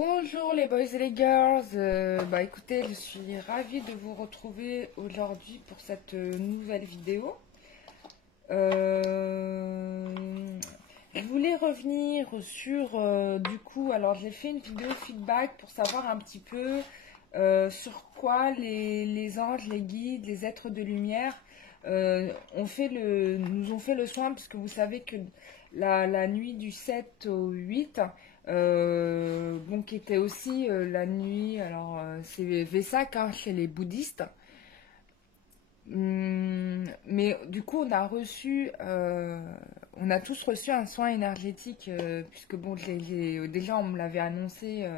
Bonjour les boys et les girls. Écoutez, je suis ravie de vous retrouver aujourd'hui pour cette nouvelle vidéo. Je voulais revenir sur alors j'ai fait une vidéo feedback pour savoir un petit peu sur quoi les anges, les guides, les êtres de lumière nous ont fait le soin, parce que vous savez que la nuit du 7 au 8, qui était aussi la nuit, c'est Vesak chez les bouddhistes. Mais du coup, on a tous reçu un soin énergétique, puisque bon, déjà on me l'avait annoncé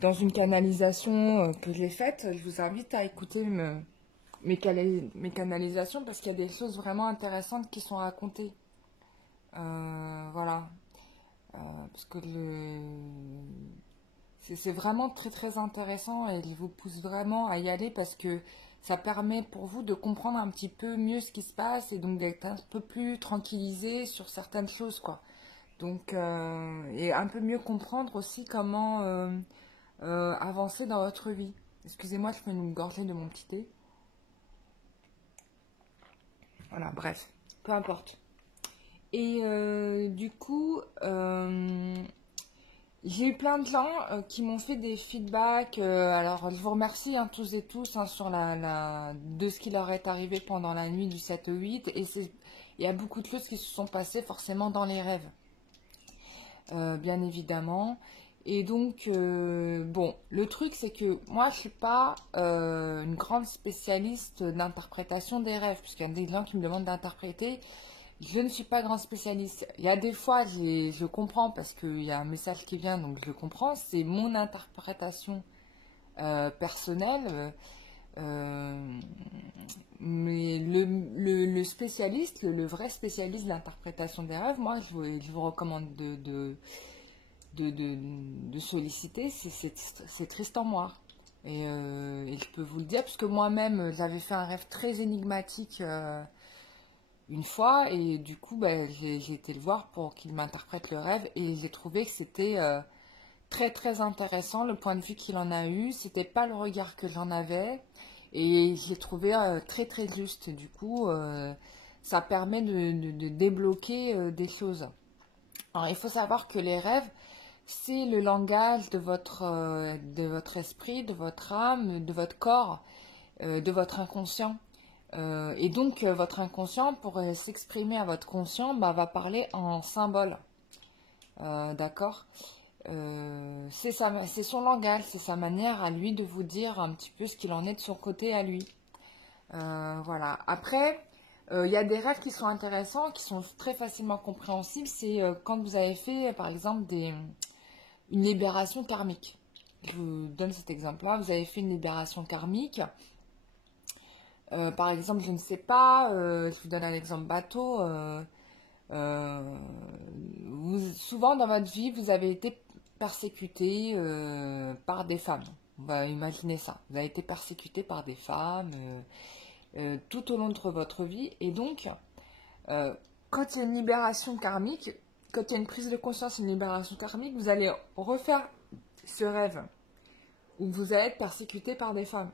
dans une canalisation que j'ai faite. Je vous invite à écouter mes canalisations, parce qu'il y a des choses vraiment intéressantes qui sont racontées. Voilà. Parce que c'est vraiment très très intéressant, et il vous pousse vraiment à y aller, parce que ça permet pour vous de comprendre un petit peu mieux ce qui se passe, et donc d'être un peu plus tranquillisé sur certaines choses, quoi. Donc, et un peu mieux comprendre aussi comment avancer dans votre vie. Excusez-moi, je fais une gorgée de mon petit thé. Voilà, bref, peu importe. Et du coup, j'ai eu plein de gens qui m'ont fait des feedbacks. Alors, je vous remercie tous et tous sur de ce qui leur est arrivé pendant la nuit du 7 au 8. Et il y a beaucoup de choses qui se sont passées forcément dans les rêves, bien évidemment. Et donc, bon, le truc, c'est que moi, je suis pas une grande spécialiste d'interprétation des rêves, puisqu'il y a des gens qui me demandent d'interpréter. Je ne suis pas grand spécialiste. Il y a des fois, je comprends, parce qu'il y a un message qui vient, donc je le comprends. C'est mon interprétation personnelle. Mais le spécialiste, le vrai spécialiste de l'interprétation des rêves, moi, je vous recommande de solliciter, c'est Tristan Moir. Et je peux vous le dire, parce que moi-même, j'avais fait un rêve très énigmatique une fois, et du coup j'ai été le voir pour qu'il m'interprète le rêve, et j'ai trouvé que c'était très très intéressant le point de vue qu'il en a eu. C'était pas le regard que j'en avais, et j'ai trouvé très très juste. Du coup ça permet de débloquer des choses. Alors il faut savoir que les rêves, c'est le langage de votre esprit, de votre âme, de votre corps, de votre inconscient. Et donc, votre inconscient, pour s'exprimer à votre conscient, va parler en symbole. D'accord. C'est son langage, c'est sa manière à lui de vous dire un petit peu ce qu'il en est de son côté à lui. Voilà. Après, il y a des rêves qui sont intéressants, qui sont très facilement compréhensibles. C'est quand vous avez fait, par exemple, une libération karmique. Je vous donne cet exemple-là. Vous avez fait une libération karmique. Par exemple, je ne sais pas, je vous donne un exemple bateau. Souvent dans votre vie, vous avez été persécuté par des femmes. On va imaginer ça. Vous avez été persécuté par des femmes tout au long de votre vie. Et donc, quand il y a une libération karmique, quand il y a une prise de conscience, une libération karmique, vous allez refaire ce rêve où vous allez être persécuté par des femmes.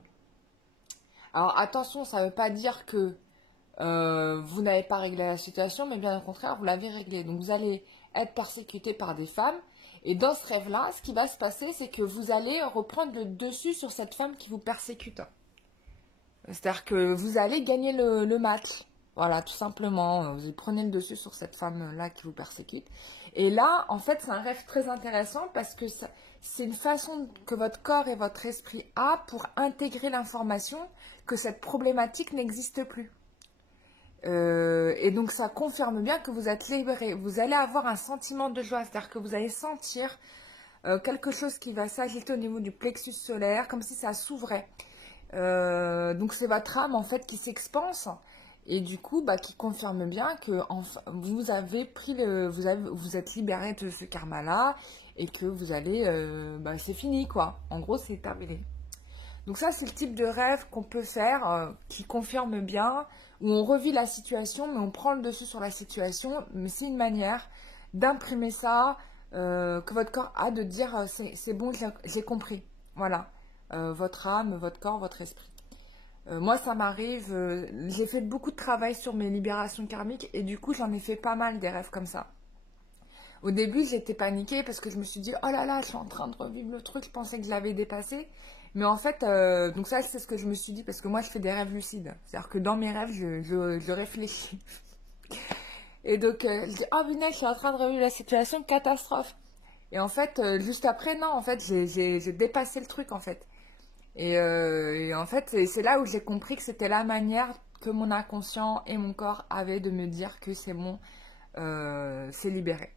Alors attention, ça ne veut pas dire que vous n'avez pas réglé la situation, mais bien au contraire, vous l'avez réglée. Donc vous allez être persécuté par des femmes, et dans ce rêve-là, ce qui va se passer, c'est que vous allez reprendre le dessus sur cette femme qui vous persécute. C'est-à-dire que vous allez gagner le match. Voilà, tout simplement. Vous prenez le dessus sur cette femme-là qui vous persécute. Et là, en fait, c'est un rêve très intéressant, parce que c'est une façon que votre corps et votre esprit a pour intégrer l'information que cette problématique n'existe plus. Et donc, ça confirme bien que vous êtes libéré. Vous allez avoir un sentiment de joie, c'est-à-dire que vous allez sentir quelque chose qui va s'agiter au niveau du plexus solaire, comme si ça s'ouvrait. Donc, c'est votre âme, en fait, qui s'expanse. Et du coup, qui confirme bien que vous avez vous êtes libéré de ce karma-là, et que vous allez, c'est fini, quoi. En gros, c'est terminé. Donc ça, c'est le type de rêve qu'on peut faire, qui confirme bien, où on revit la situation, mais on prend le dessus sur la situation. Mais c'est une manière d'imprimer ça que votre corps a de dire c'est bon, j'ai compris. Voilà. Votre âme, votre corps, votre esprit. Moi, ça m'arrive, j'ai fait beaucoup de travail sur mes libérations karmiques et du coup, j'en ai fait pas mal des rêves comme ça. Au début, j'étais paniquée parce que je me suis dit, oh là là, je suis en train de revivre le truc, je pensais que je l'avais dépassé. Mais en fait, donc ça, c'est ce que je me suis dit parce que moi, je fais des rêves lucides. C'est-à-dire que dans mes rêves, je réfléchis. Et donc, je dis, oh punaise, je suis en train de revivre la situation, catastrophe. Et en fait, juste après, non, en fait, j'ai dépassé le truc, en fait. Et en fait, c'est là où j'ai compris que c'était la manière que mon inconscient et mon corps avaient de me dire que c'est bon, c'est libéré.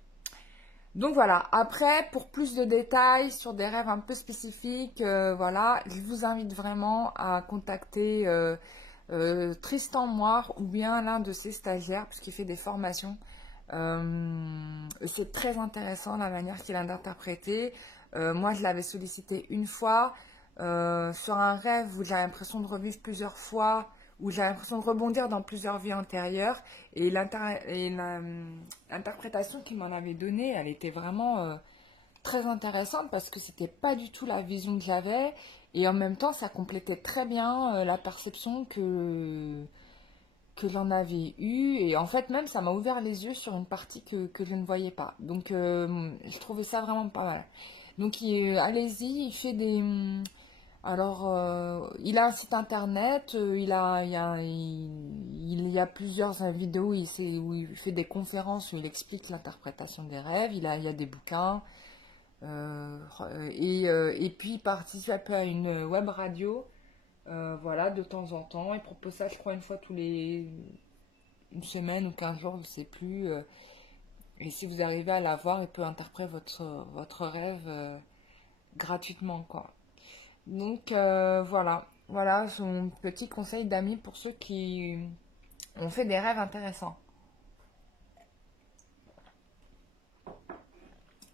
Donc voilà, après, pour plus de détails sur des rêves un peu spécifiques, voilà, je vous invite vraiment à contacter Tristan Moire ou bien l'un de ses stagiaires, puisqu'il fait des formations. C'est très intéressant la manière qu'il a d'interpréter. Moi, je l'avais sollicité une fois sur un rêve où j'avais l'impression de revivre plusieurs fois, où j'avais l'impression de rebondir dans plusieurs vies antérieures. Et l'interprétation qu'il m'en avait donnée, elle était vraiment très intéressante parce que c'était pas du tout la vision que j'avais. Et en même temps, ça complétait très bien la perception que j'en avais eue. Et en fait, même, ça m'a ouvert les yeux sur une partie que je ne voyais pas. Donc, je trouvais ça vraiment pas mal. Donc, allez-y, il fait des... Alors, il a un site internet, il y a plusieurs vidéos où il fait des conférences où il explique l'interprétation des rêves, il y a des bouquins, et puis il participe un peu à une web radio, voilà, de temps en temps. Il propose ça, je crois, une fois tous les une semaine ou 15 jours, je ne sais plus. Et si vous arrivez à l'avoir, il peut interpréter votre rêve gratuitement, quoi. Donc voilà son petit conseil d'amis pour ceux qui ont fait des rêves intéressants.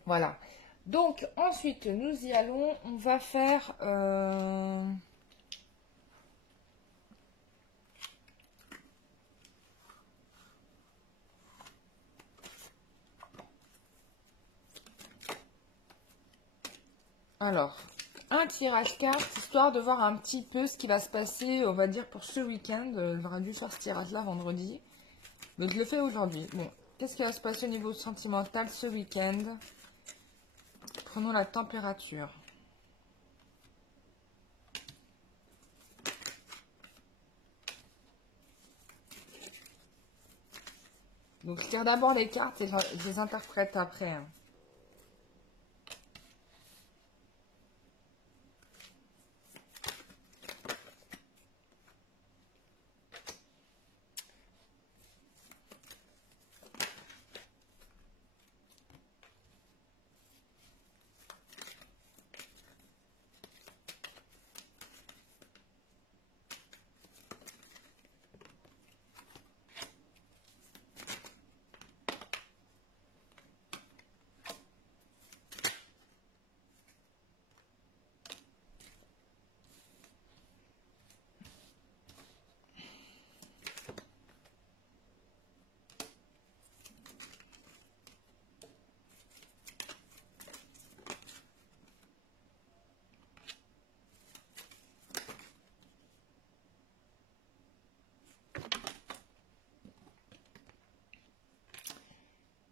Voilà. Donc ensuite nous y allons, on va faire alors un tirage carte histoire de voir un petit peu ce qui va se passer, on va dire pour ce week-end. J'aurais dû faire ce tirage-là vendredi, mais je le fais aujourd'hui. Bon, qu'est-ce qui va se passer au niveau sentimental ce week-end? Prenons la température. Donc je tire d'abord les cartes et je les interprète après.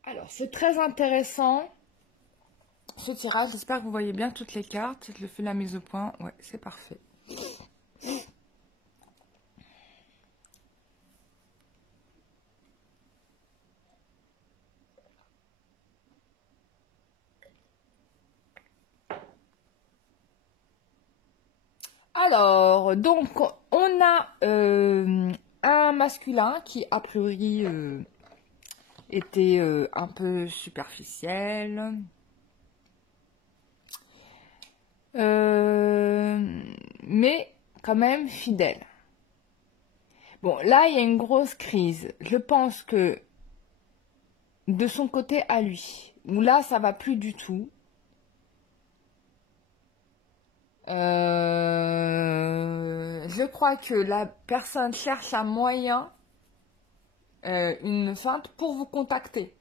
Alors, c'est très intéressant ce tirage. J'espère que vous voyez bien toutes les cartes. Je le fais la mise au point. Ouais, c'est parfait. Alors, donc, on a un masculin qui, a priori, était un peu superficiel. Mais quand même fidèle. Bon, là, il y a une grosse crise. Je pense que de son côté à lui, où là, ça va plus du tout. Je crois que la personne cherche un moyen, une feinte pour vous contacter.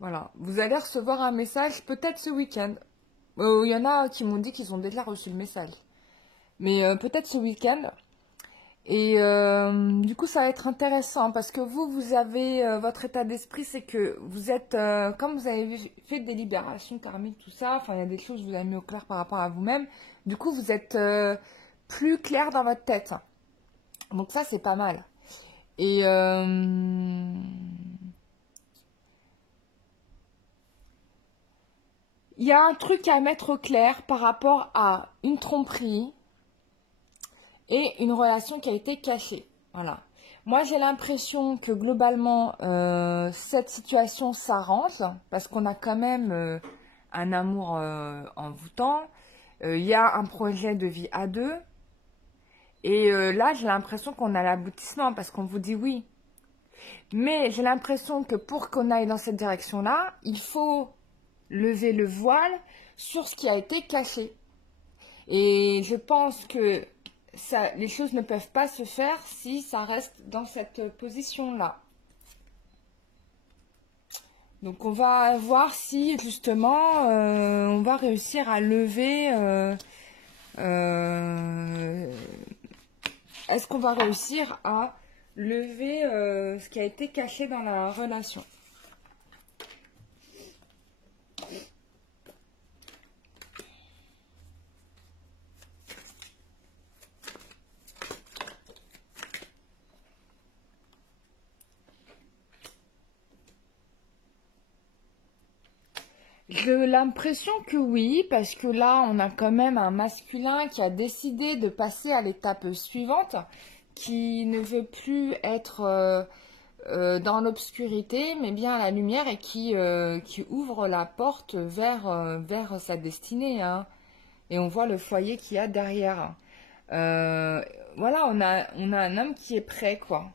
Voilà. Vous allez recevoir un message peut-être ce week-end. Il y en a qui m'ont dit qu'ils ont déjà reçu le message. Mais peut-être ce week-end. Et du coup, ça va être intéressant parce que vous avez votre état d'esprit, c'est que vous êtes, comme vous avez fait des libérations karmiques, tout ça, enfin, il y a des choses que vous avez mis au clair par rapport à vous-même. Du coup, vous êtes plus clair dans votre tête. Donc ça, c'est pas mal. Et il y a un truc à mettre au clair par rapport à une tromperie et une relation qui a été cachée. Voilà. Moi, j'ai l'impression que globalement, cette situation s'arrange parce qu'on a quand même un amour envoûtant. Il y a un projet de vie à deux. Et là, j'ai l'impression qu'on a l'aboutissement parce qu'on vous dit oui. Mais j'ai l'impression que pour qu'on aille dans cette direction-là, il faut lever le voile sur ce qui a été caché. Et je pense que ça, les choses ne peuvent pas se faire si ça reste dans cette position-là. Donc on va voir si justement on va réussir à lever... est-ce qu'on va réussir à lever ce qui a été caché dans la relation? J'ai l'impression que oui, parce que là, on a quand même un masculin qui a décidé de passer à l'étape suivante, qui ne veut plus être dans l'obscurité, mais bien à la lumière et qui ouvre la porte vers sa destinée. Hein. Et on voit le foyer qu'il y a derrière. Voilà, on a un homme qui est prêt, quoi.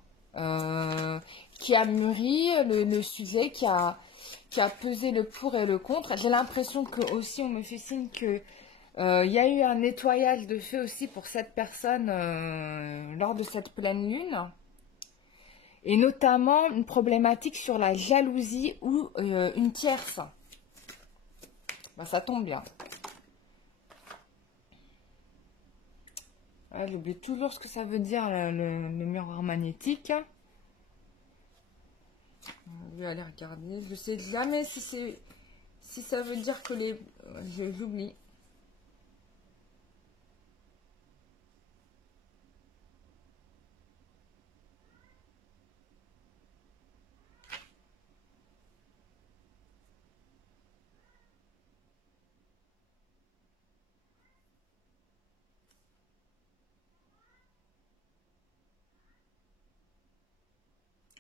Qui a mûri le sujet, qui a pesé le pour et le contre. J'ai l'impression que aussi on me fait signe que il y a eu un nettoyage de fait aussi pour cette personne lors de cette pleine lune. Et notamment une problématique sur la jalousie ou une tierce. Bah, ça tombe bien. Ouais, j'oublie toujours ce que ça veut dire le miroir magnétique. Je vais aller regarder. Je sais jamais si ça veut dire que les... J'oublie.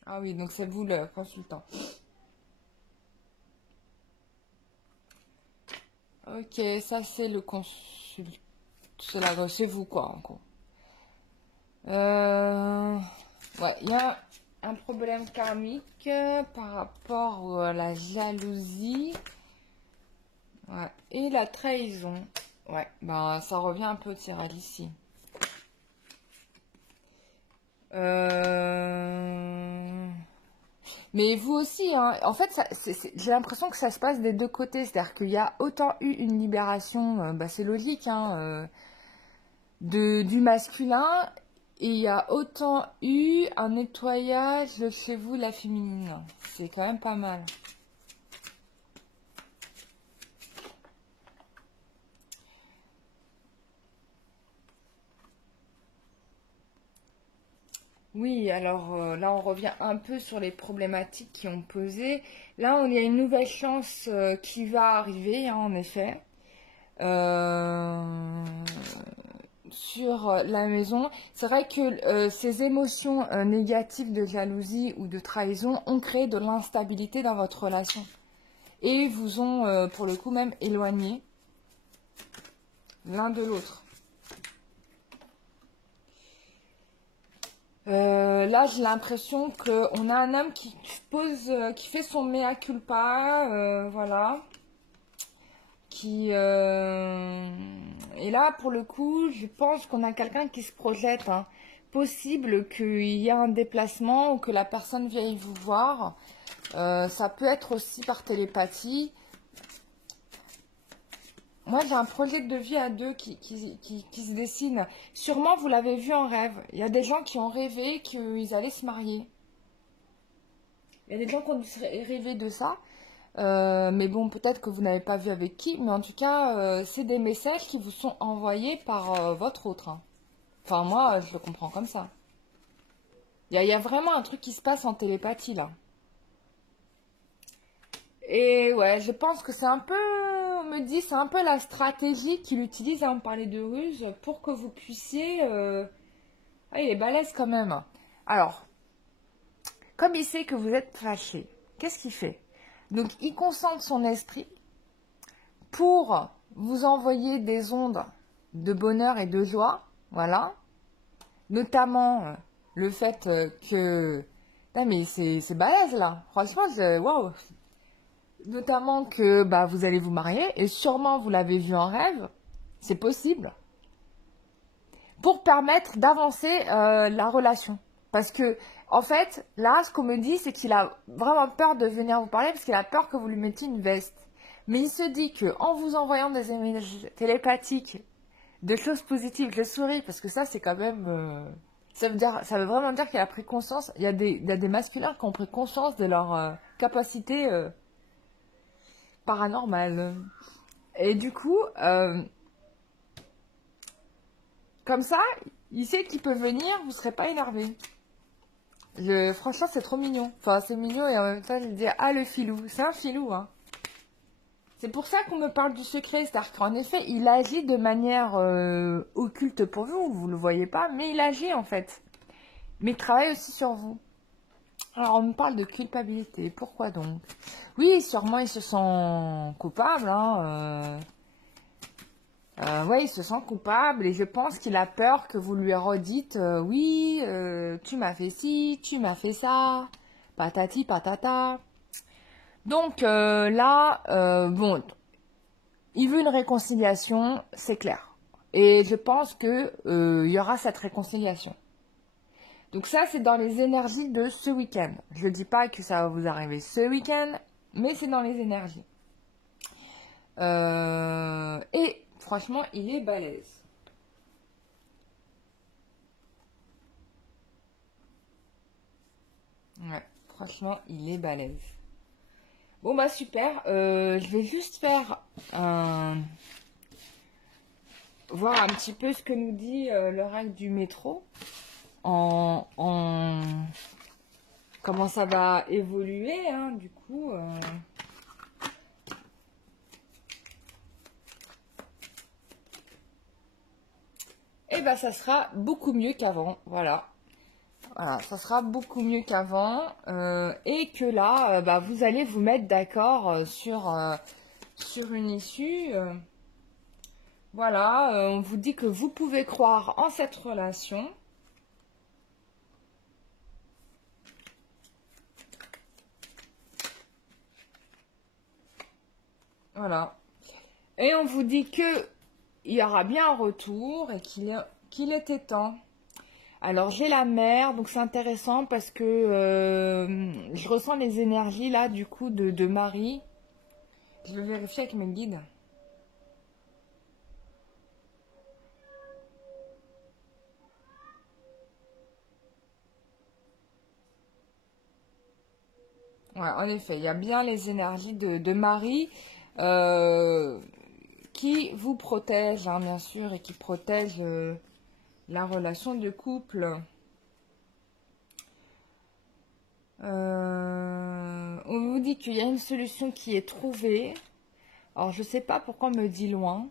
Ah oui, donc c'est vous le consultant. Ok, ça c'est le consultant. C'est vous quoi, en gros. Ouais, il y a un problème karmique par rapport à la jalousie. Ouais, et la trahison. Ouais, bah ça revient un peu tirage ici. Mais vous aussi, hein. En fait, j'ai l'impression que ça se passe des deux côtés. C'est-à-dire qu'il y a autant eu une libération, bah, c'est logique, hein, du masculin, et il y a autant eu un nettoyage chez vous, la féminine. C'est quand même pas mal. Oui, alors là, on revient un peu sur les problématiques qui ont posé. Là, il y a une nouvelle chance qui va arriver, hein, en effet. Sur la maison. C'est vrai que ces émotions négatives de jalousie ou de trahison ont créé de l'instabilité dans votre relation. Et vous ont, pour le coup, même éloigné l'un de l'autre. Là, j'ai l'impression qu'on a un homme qui pose, qui fait son mea culpa, voilà. Et là, pour le coup, je pense qu'on a quelqu'un qui se projette. Hein. Possible qu'il y ait un déplacement ou que la personne vienne vous voir. Ça peut être aussi par télépathie. Moi, j'ai un projet de vie à deux qui se dessine. Sûrement, vous l'avez vu en rêve. Il y a des gens qui ont rêvé qu'ils allaient se marier. Il y a des gens qui ont rêvé de ça. Mais bon, peut-être que vous n'avez pas vu avec qui. Mais en tout cas, c'est des messages qui vous sont envoyés par votre autre. Hein. Enfin, moi, je le comprends comme ça. Il y a vraiment un truc qui se passe en télépathie, là. Et ouais, je pense que c'est un peu, on me dit, c'est un peu la stratégie qu'il utilise, à me parler de ruse, pour que vous puissiez... Ah, il est balèze quand même. Alors, comme il sait que vous êtes fâché, qu'est-ce qu'il fait? Donc, il concentre son esprit pour vous envoyer des ondes de bonheur et de joie, voilà. Notamment le fait que... Non mais c'est balèze là, franchement, waouh. Notamment que bah, vous allez vous marier, et sûrement vous l'avez vu en rêve, c'est possible, pour permettre d'avancer la relation. Parce que, en fait, là, ce qu'on me dit, c'est qu'il a vraiment peur de venir vous parler, parce qu'il a peur que vous lui mettiez une veste. Mais il se dit que en vous envoyant des images télépathiques, de choses positives, je souris, parce que ça, c'est quand même... ça veut vraiment dire qu'il a pris conscience, il y a des masculins qui ont pris conscience de leur capacité... paranormal. Et du coup, comme ça, il sait qu'il peut venir, vous ne serez pas énervé. Franchement, c'est trop mignon. Enfin, c'est mignon et en même temps, il dit ah, le filou. C'est un filou, hein. C'est pour ça qu'on me parle du secret. C'est-à-dire qu'en effet, il agit de manière occulte pour vous. Vous ne le voyez pas, mais il agit en fait. Mais il travaille aussi sur vous. Alors, on me parle de culpabilité. Pourquoi donc? Oui, sûrement, il se sent coupable. Hein, ouais, il se sent coupable. Et je pense qu'il a peur que vous lui redites oui, tu m'as fait ci, tu m'as fait ça. Patati, patata. Donc, là, bon, il veut une réconciliation, c'est clair. Et je pense que il y aura cette réconciliation. Donc ça, c'est dans les énergies de ce week-end. Je ne dis pas que ça va vous arriver ce week-end, mais c'est dans les énergies. Et franchement, il est balèze. Ouais, franchement, il est balèze. Bon bah super, je vais juste faire voir un petit peu ce que nous dit le règle du métro. Comment ça va évoluer, hein, du coup. Et ben ça sera beaucoup mieux qu'avant, voilà. Voilà, ça sera beaucoup mieux qu'avant. Et que là, bah, vous allez vous mettre d'accord sur une issue. Voilà, on vous dit que vous pouvez croire en cette relation. Voilà. Et on vous dit que il y aura bien un retour et qu'il était temps. Alors, j'ai la mer, donc c'est intéressant parce que je ressens les énergies là, du coup, de Marie. Je vais vérifier avec mes guides. Ouais, en effet, il y a bien les énergies de Marie qui vous protègent, hein, bien sûr, et qui protègent la relation de couple. On vous dit qu'il y a une solution qui est trouvée. Alors, je sais pas pourquoi on me dit loin.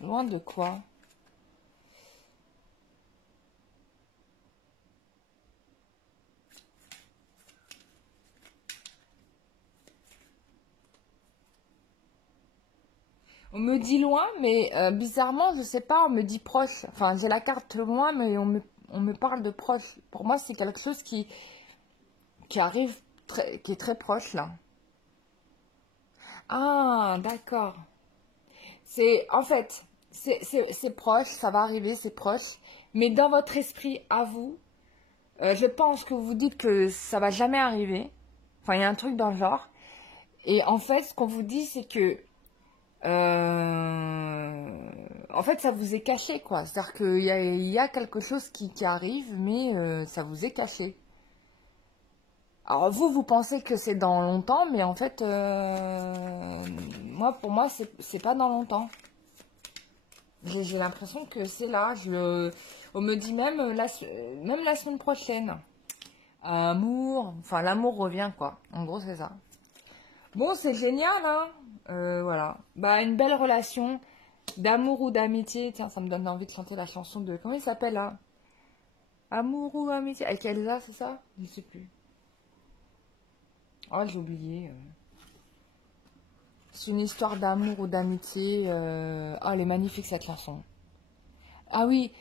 Loin de quoi? On me dit loin, mais bizarrement, je sais pas, on me dit proche. Enfin, j'ai la carte loin, mais on me parle de proche. Pour moi, c'est quelque chose qui arrive, qui est très proche, là. Ah, d'accord. En fait, c'est proche, ça va arriver, c'est proche. Mais dans votre esprit, à vous, je pense que vous vous dites que ça va jamais arriver. Enfin, il y a un truc dans le genre. Et en fait, ce qu'on vous dit, c'est que en fait, ça vous est caché, quoi. C'est-à-dire qu'il y a quelque chose qui arrive, mais ça vous est caché. Alors vous pensez que c'est dans longtemps, mais en fait, pour moi, c'est pas dans longtemps. J'ai l'impression que c'est là. On me dit même même la semaine prochaine. Amour, enfin l'amour revient, quoi. En gros, c'est ça. Bon, c'est génial, hein. Voilà. Bah, une belle relation d'amour ou d'amitié. Tiens, ça me donne envie de chanter la chanson de... Comment il s'appelle, là? Amour ou amitié? Avec Elsa, c'est ça? Je ne sais plus. Oh, j'ai oublié. C'est une histoire d'amour ou d'amitié. Oh, elle est magnifique, cette chanson. Ah oui.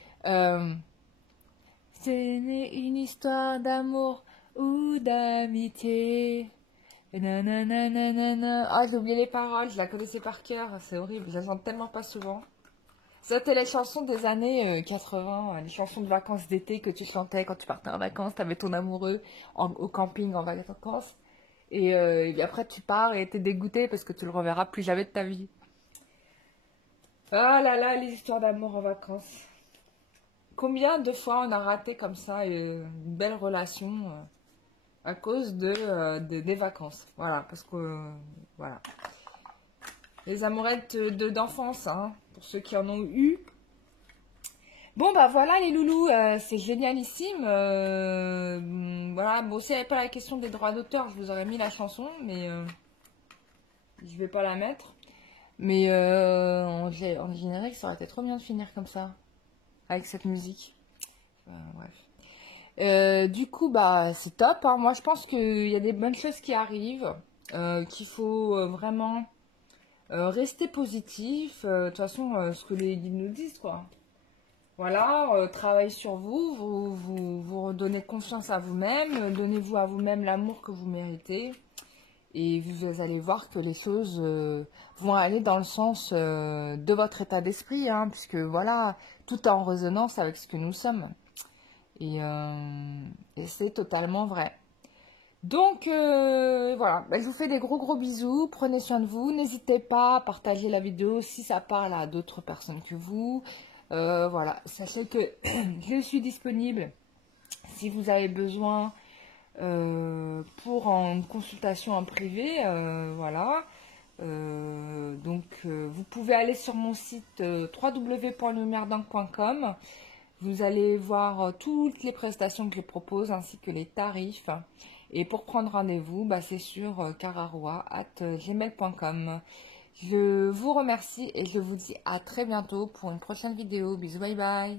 C'est une histoire d'amour ou d'amitié. Nanana. Ah, j'ai oublié les paroles, je la connaissais par cœur, c'est horrible, je la chante tellement pas souvent. C'était les chansons des années 80, les chansons de vacances d'été que tu chantais quand tu partais en vacances, t'avais ton amoureux au camping en vacances, et après tu pars et t'es dégoûté parce que tu le reverras plus jamais de ta vie. Ah là là, les histoires d'amour en vacances. Combien de fois on a raté comme ça une belle relation à cause des vacances. Voilà, parce que, voilà. Les amourettes d'enfance, hein, pour ceux qui en ont eu. Bon, bah voilà les loulous, c'est génialissime. Voilà, bon, si il n'y avait pas la question des droits d'auteur, je vous aurais mis la chanson, mais je vais pas la mettre. Mais en générique, ça aurait été trop bien de finir comme ça, avec cette musique. Bref. Du coup, bah, c'est top, hein. Moi, je pense qu'il y a des bonnes choses qui arrivent, qu'il faut vraiment rester positif. De toute façon, ce que les guides nous disent, quoi. Voilà, travaillez sur vous redonnez confiance à vous-même, donnez-vous à vous-même l'amour que vous méritez. Et vous allez voir que les choses vont aller dans le sens de votre état d'esprit, hein, puisque voilà, tout est en résonance avec ce que nous sommes. Et c'est totalement vrai. Donc voilà, je vous fais des gros bisous, prenez soin de vous, n'hésitez pas à partager la vidéo si ça parle à d'autres personnes que vous. Voilà, sachez que je suis disponible si vous avez besoin pour une consultation en privé, voilà. Vous pouvez aller sur mon site www.lemerdingue.com. Vous allez voir toutes les prestations que je propose ainsi que les tarifs. Et pour prendre rendez-vous, c'est sur cararoa@gmail.com. Je vous remercie et je vous dis à très bientôt pour une prochaine vidéo. Bisous, bye bye.